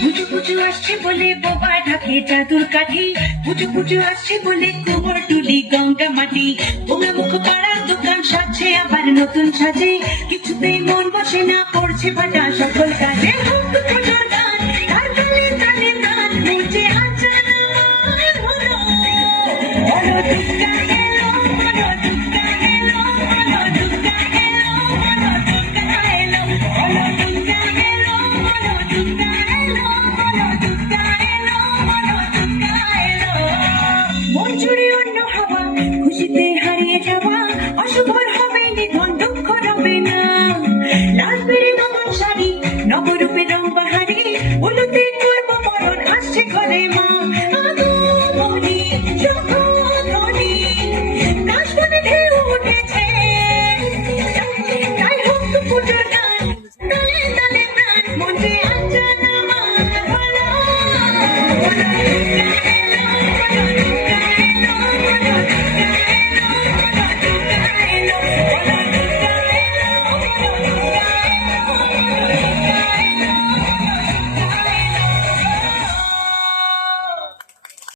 পুজো পুজো আসছে বলে বোবা ঢাকে জাদুর কাঠি, পুজো পুজো আসছে বলে গোবর টুলি গঙ্গা মাটি, বোমা মুখ পাড়ার দোকান সাজছে আবার নতুন সাজে, কিছুতেই মন বসে না, পড়ছে ফাটা সকল কাজে। পুজোর গান তার তালে তালে তান মুছে আচরণ হলো, বলো দুর্গা